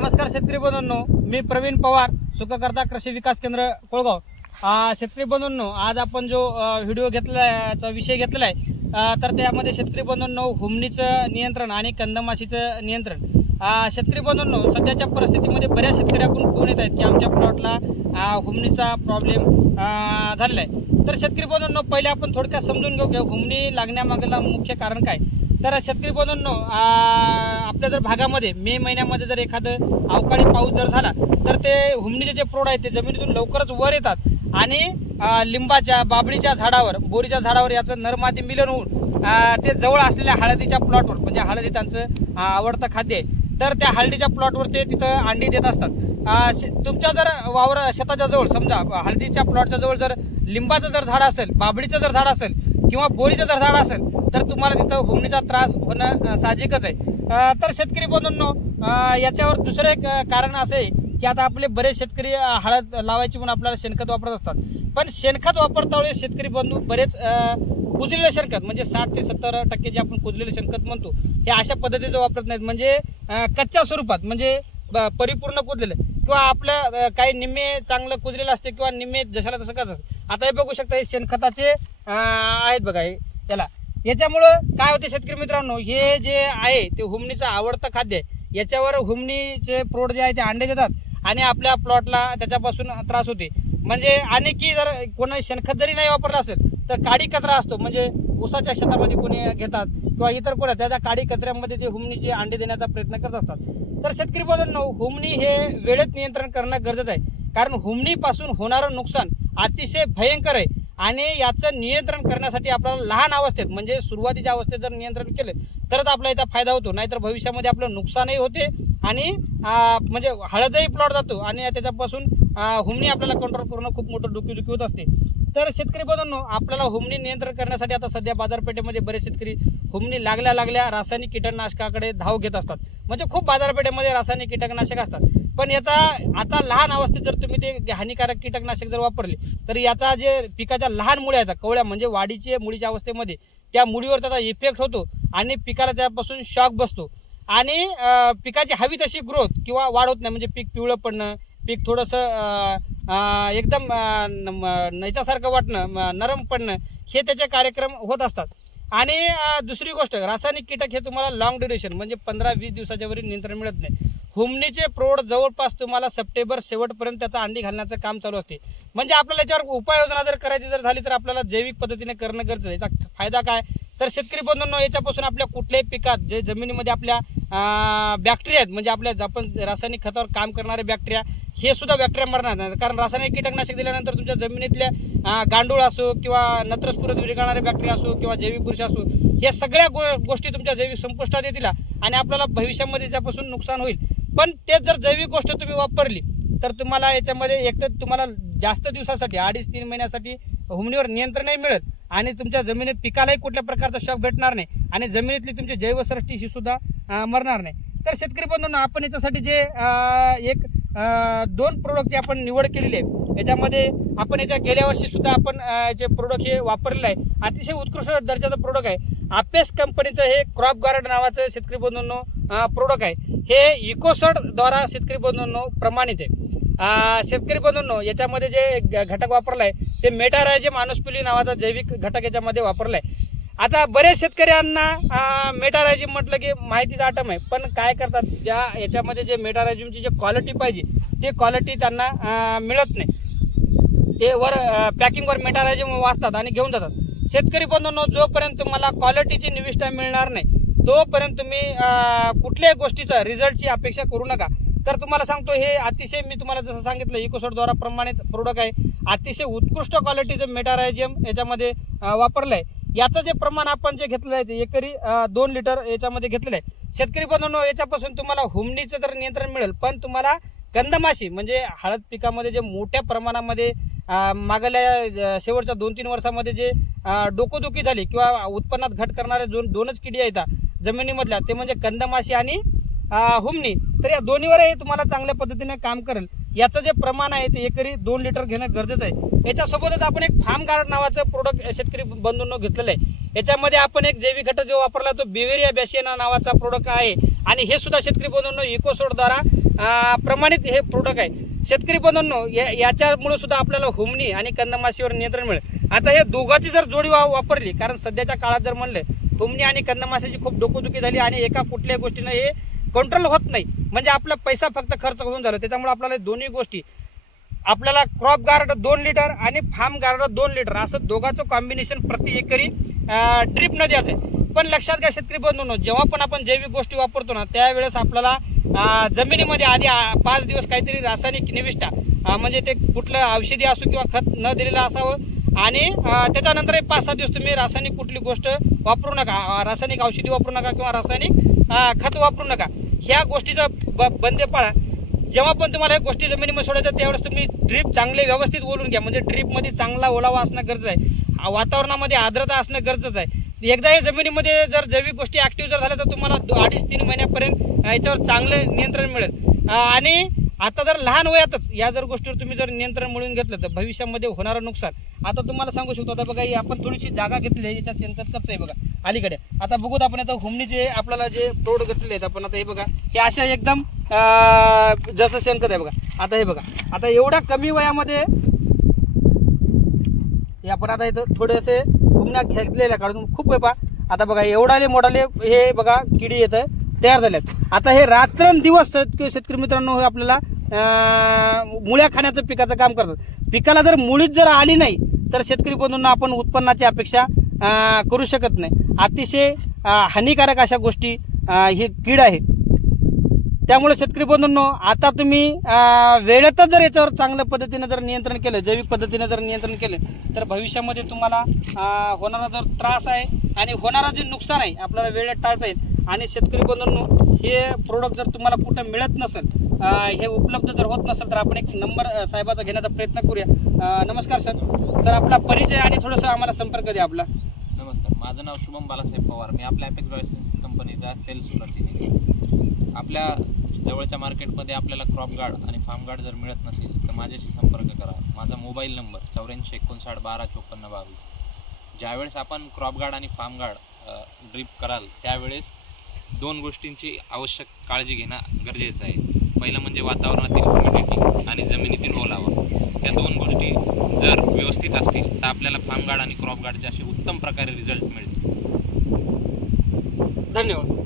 नमस्कार शेतकरी बंधूंनो मी प्रवीण पवार सुखकर्ता कृषी विकास केंद्र कोळगाव. शेतकरी बंधूंनो आज आपण जो व्हिडिओ घेतला विषय घेतलेला आहे तर त्यामध्ये शेतकरी बंधूंनो हुमणीचं नियंत्रण आणि कंदमाशीचं नियंत्रण. शेतकरी बंधूंनो सध्याच्या परिस्थितीमध्ये बऱ्याच शेतकऱ्याकडून फोन येत आहेत की आमच्या प्लॉटला हुमणीचा प्रॉब्लेम झालेला आहे तर शेतकरी बंधूंनो पहिले आपण थोडक्यात समजून घेऊ की हुमणी लागण्यामागला मुख्य कारण काय? तर शेतकरी बंधूंनो आपल्या जर भागामध्ये मे महिन्यामध्ये जर एखादं अवकाळी पाऊस जर झाला तर ते हुमणीचे जे प्रोड आहेत ते जमिनीतून लवकरच वर येतात. आणि लिंबाच्या बाबळीच्या झाडावर बोरीच्या झाडावर याचं नरमादी मिलन होऊन ते जवळ असलेल्या हळदीच्या प्लॉटवर म्हणजे हळदी त्यांचं आवडतं खाद्य आहे तर त्या हळदीच्या प्लॉटवर ते तिथं अंडी देत असतात. शे- तुमच्या जर वावर शेताच्या जवळ समजा हळदीच्या प्लॉटच्या जवळ जर लिंबाचं जर झाड असेल बाबळीचं जर झाड असेल किंवा बोरीचं जर झाड असेल तर तुम्हाला तिथं हुमणीचा त्रास होणं साहजिकच आहे. तर शेतकरी बंधूंनो याच्यावर दुसरं एक कारण असं आहे की आता आपले बरेच शेतकरी हळद लावायची म्हणून आपल्याला शेणखत वापरत असतात. पण शेणखत वापरता शेतकरी बंधू बरेच कुजलेलं शेणखत म्हणजे साठ ते सत्तर टक्के जे आपण कुजलेलं शेणखत म्हणतो हे अशा पद्धतीचं वापरत नाहीत. म्हणजे कच्च्या स्वरूपात म्हणजे ब- परिपूर्ण कुजलेलं. किंवा आपलं काही निम्मे चांगलं कुजलेलं असते किंवा निम्मे जशाला तसं कसं आता हे बघू शकता हे शेणखताचे आहेत बघा हे त्याला. याच्यामुळं काय होते शेतकरी मित्रांनो हे जे आहे ते हुमणीचं आवडतं खाद्य आहे याच्यावर हुमणीचे प्रोड जे आहे ते अंडे देतात आणि आपल्या प्लॉटला त्याच्यापासून त्रास होते. म्हणजे आणि की जर कोणी शेणखत जरी नाही वापरलं असेल तर काडी कचरा असतो. म्हणजे ऊसाच्या शेतामध्ये कोणी घेतात किंवा इतर कोणा त्याच्या काडी कचऱ्यामध्ये ते हुमणीचे अंडे देण्याचा प्रयत्न करत असतात. तर शेतकरी बंधूंनो हुमणी हे वेळेत नियंत्रण करणं गरजेचं आहे. कारण हुमणीपासून होणारं नुकसान अतिशय भयंकर आहे. आणि याचं नियंत्रण करण्यासाठी आपल्याला लहान अवस्थेत म्हणजे सुरुवातीच्या अवस्थेत जर नियंत्रण केलं तरच आपला याचा फायदा होतो. नाहीतर भविष्यामध्ये आपलं नुकसानही होते आणि म्हणजे हळदही प्लॉट जातो आणि त्याच्यापासून हुमणी आपल्याला कंट्रोल करणं खूप मोठं डुकीडुकी होत असते. तर शेतकरी बंधूंनो आपल्याला हुमणी नियंत्रण करण्यासाठी आता सध्या बाजारपेठेमध्ये बरेच शेतकरी हुमणी लागल्या लागल्या रासायनिक कीटकनाशकाकडे धाव घेत असतात. म्हणजे खूप बाजारपेठेमध्ये रासायनिक कीटकनाशक असतात. पण याचा आता लहान अवस्थेत जर तुम्ही ते हानिकारक कीटकनाशक जर वापरले तर याचा जे पिकाच्या लहान मुळ्या आहेत कवळ्या म्हणजे वाढीचे मुळीच्या अवस्थेमध्ये त्या मुळीवर त्याचा इफेक्ट होतो आणि पिकाला त्यापासून शॉक बसतो. आणि पिकाची हवी तशी ग्रोथ किंवा वाढ होत नाही म्हणजे पीक पिवळं पडणं पीक थोडंसं एकदम नैचासारखं वाटणं नरम पडणं हे त्याचे कार्यक्रम होत असतात. आणि दुसरी गोष्ट रासायनिक कीटक हे तुम्हाला लॉंग ड्युरेशन म्हणजे पंधरा वीस दिवसाच्या वरील नियंत्रण मिळत नाही. हुमणीचे प्रौढ जवळपास तुम्हाला सप्टेंबर शेवटपर्यंत त्याचा अंडी घालण्याचं काम चालू असते. म्हणजे आपल्याला याच्यावर उपाययोजना जर करायची जर झाली तर आपल्याला जैविक पद्धतीने करणं गरजेचं आहे. याचा फायदा काय? तर शेतकरी बंधूंनो याच्यापासून आपल्या कुठल्याही पिकात जे जमिनीमध्ये आपल्या बॅक्टेरिया आहेत म्हणजे आपल्या आपण रासायनिक खतावर काम करणारे बॅक्टेरिया हे सुद्धा बॅक्टेरिया मरणार नाही. कारण रासायनिक कीटकनाशक दिल्यानंतर तुमच्या जमिनीतल्या गांडूळ असो किंवा नत्रस्फुरत विरघळणारे बॅक्टेरिया असो किंवा जैविक बुरशी असो या सगळ्या गो गोष्टी तुमच्या जैविक संपुष्टात येतील आणि आपल्याला भविष्यामध्ये त्यापासून नुकसान होईल. पण तेच जर जैविक गोष्ट तुम्ही वापरली तर तुम्हाला याच्यामध्ये एक तर तुम्हाला जास्त दिवसासाठी अडीच तीन महिन्यासाठी हुमणीवर नियंत्रणही मिळत आणि तुमच्या जमिनीत पिकालाही कुठल्या प्रकारचा शॉक भेटणार नाही. आणि जमिनीतली तुमची जैवसृष्टी ही सुद्धा मरणार नाही. तर शेतकरी बंधूंना आपण याच्यासाठी जे एक दोन प्रोडक्टची आपण निवड केलेली आहे याच्यामध्ये आपण याच्या गेल्या वर्षीसुद्धा आपण याचे प्रोडक्ट हे वापरलेलं आहे अतिशय उत्कृष्ट दर्जाचं प्रोडक्ट आहे. आपेस कंपनीचं हे क्रॉप गार्ड नावाचं शेतकरी बंधूंनो प्रोडक्ट आहे. हे इकोसडद्वारा शेतकरी बंधूंनो प्रमाणित आहे. शेतकरी बंधूंनो याच्यामध्ये जे घटक वापरला आहे ते मेटारायजे मानुस्पिली नावाचा जैविक घटक याच्यामध्ये वापरला आहे आता बरेच शेतकऱ्यांना मेटारायझिम म्हटलं की माहितीचा आटम आहे. पण काय करतात? ज्या याच्यामध्ये जे मेटारायझमची जे क्वालिटी पाहिजे ते क्वालिटी त्यांना मिळत नाही. ते वर पॅकिंगवर मेटारायझम वाचतात आणि घेऊन जातात. शेतकरी बंधूंनो जोपर्यंत तुम्हाला क्वालिटीची निविष्ठा मिळणार नाही तोपर्यंत तुम्ही कुठल्याही गोष्टीचा रिझल्टची अपेक्षा करू नका. तर तुम्हाला सांगतो हे अतिशय मी तुम्हाला जसं सांगितलं इकोसोडद्वारा प्रमाणित प्रोडक्ट आहे. अतिशय उत्कृष्ट क्वालिटीचं मेटारायझम याच्यामध्ये वापरलं आहे याचं जे प्रमाण आपण जे घेतलं आहे ते एकरी दोन लिटर याच्यामध्ये घेतलेलं आहे. शेतकरी बंधूंनो याच्यापासून तुम्हाला हुमणीचं तर नियंत्रण मिळेल पण तुम्हाला कंदमाशी म्हणजे हळद पिकामध्ये जे मोठ्या प्रमाणामध्ये मागल्या शेवटच्या दोन तीन वर्षामध्ये जे डोकोदुखी झाली किंवा उत्पन्नात घट करणारे दोन दोनच किडी आहेत जमिनीमधल्या ते म्हणजे कंदमाशी आणि हुमणी तर या दोन्हीवरही तुम्हाला चांगल्या पद्धतीने काम करेल. याचं जे प्रमाण आहे ते एकरी दोन लिटर घेणं गरजेचं आहे. याच्यासोबतच आपण एक फार्म गार्ड नावाचं प्रोडक्ट शेतकरी बंधूंनो घेतलेलं आहे. याच्यामध्ये आपण एक जैविक घटक जो वापरला तो बिवेरिया बॅशियना नावाचा प्रोडक्ट आहे. आणि हे सुद्धा शेतकरी बंधूंनो इकोसोडद्वारा प्रमाणित हे प्रोडक्ट आहे. शेतकरी बंधूंनो या- याच्यामुळे सुद्धा आपल्याला हुमणी आणि कंदमाशीवर नियंत्रण मिळेल. आता हे दोघांची जर जोडी वापरली कारण सध्याच्या काळात जर म्हणलं हुमणी आणि कंदमाशीची खूप डोकोदुखी झाली आणि एका कुठल्याही गोष्टीनं हे कंट्रोल होत नाही. म्हणजे आपला पैसा फक्त खर्च होऊन झाला त्याच्यामुळे आपल्याला दोन्ही गोष्टी आपल्याला क्रॉप गार्ड दोन लिटर आणि फार्म गार्ड दोन लिटर असं दोघांचं कॉम्बिनेशन प्रति एकरी ड्रीप न द्यायचं आहे पण लक्षात घ्या शेतकरी बंधूंनो जेव्हा पण आपण जैविक गोष्टी वापरतो ना त्यावेळेस आपल्याला जमिनीमध्ये आधी पाच दिवस काहीतरी रासायनिक निविष्ठा म्हणजे ते कुठलं औषधी असो किंवा खत न दिलेलं असावं. आणि त्याच्यानंतरही पाच सहा दिवस तुम्ही रासायनिक कुठली गोष्ट वापरू नका रासायनिक औषधी वापरू नका किंवा रासायनिक खत वापरू नका. ह्या गोष्टीचं ब बंदे पाळा. जेव्हा पण तुम्हाला या गोष्टी जमिनीमध्ये सोडायच्या त्यावेळेस तुम्ही ड्रीप चांगले व्यवस्थित ओलून घ्या. म्हणजे ड्रीपमध्ये चांगला ओलावा असणं गरजेचं आहे. वातावरणामध्ये आर्द्रता असणं गरजेचं आहे. एकदा हे जमिनीमध्ये जर जैविक गोष्टी ॲक्टिव्ह जर झाल्या तर तुम्हाला दो- अडीच तीन महिन्यापर्यंत याच्यावर चांगलं नियंत्रण मिळेल. आणि आता जर लहान वयातच या जर गोष्टीवर तुम्ही जर नियंत्रण मिळवून घेतलं तर भविष्यामध्ये होणारं नुकसान. आता तुम्हाला सांगू शकतो आता बघा आपण थोडीशी जागा घेतली आहे याच्या शेणखत कच्चं आहे बघा अलीकडे. आता बघूत आपण आता हुमणीचे आपल्याला जे प्रोड घेतलेले आहेत आपण आता हे बघा हे अशा एकदम जसं शेणखत आहे बघा. आता हे बघा आता एवढ्या कमी वयामध्ये हे आपण आता इथं थोडेसे हुमण्या घेतलेल्या काढून खूप आहे आता बघा एवढाले मोठाले हे बघा किडी येतं तयार झाल्यात आता हे रात्रंदिवस शेतकरी शेतकरी मित्रांनो आपल्याला मुळ्या खाण्याचं पिकाचं काम करतात. पिकाला जर मुळीच जर आली नाही तर शेतकरी बंधूंना आपण उत्पन्नाची अपेक्षा करू शकत नाही. अतिशय हानिकारक अशा गोष्टी ही कीड आहे. त्यामुळे शेतकरी बंधूंनो आता तुम्ही वेळेतच जर याच्यावर चांगल्या पद्धतीने जर नियंत्रण केलं जैविक पद्धतीने जर नियंत्रण केलं तर भविष्यामध्ये तुम्हाला होणारा जर त्रास आहे आणि होणारा जे नुकसान आहे आपल्याला वेळेत टाळता येईल. आणि शेतकरी बंधूंनो हे प्रोडक्ट जर तुम्हाला कुठं मिळत नसेल हे उपलब्ध जर होत नसेल तर आपण एक नंबर साहेबाचा घेण्याचा प्रयत्न करूया. नमस्कार सर. सर आपला परिचय आणि थोडंसं आम्हाला संपर्क द्या आपला. नमस्कार. माझं नाव शुभम बालासाहेब पवार. मी आपल्या ॲपेक्स बायोसायन्सेस कंपनीचा सेल्स प्रतिनिधी आपल्या जवळच्या मार्केटमध्ये आपल्याला क्रॉप गार्ड आणि फार्म गार्ड जर मिळत नसेल तर माझ्याशी संपर्क करा. माझा मोबाईल नंबर चौऱ्याऐंशी एकोणसाठ बारा चोपन्न बावीस. ज्यावेळेस आपण क्रॉप गार्ड आणि फार्म गार्ड ड्रीप कराल त्यावेळेस दोन गोष्टींची आवश्यक काळजी घेणं गरजेचं आहे. पहिलं म्हणजे वातावरणातील ह्युमिडिटी आणि जमिनीतील ओलावा. या दोन गोष्टी जर व्यवस्थित असतील तर आपल्याला फार्म गार्ड आणि क्रॉप गार्डचे असे उत्तम प्रकारे रिझल्ट मिळतील. धन्यवाद.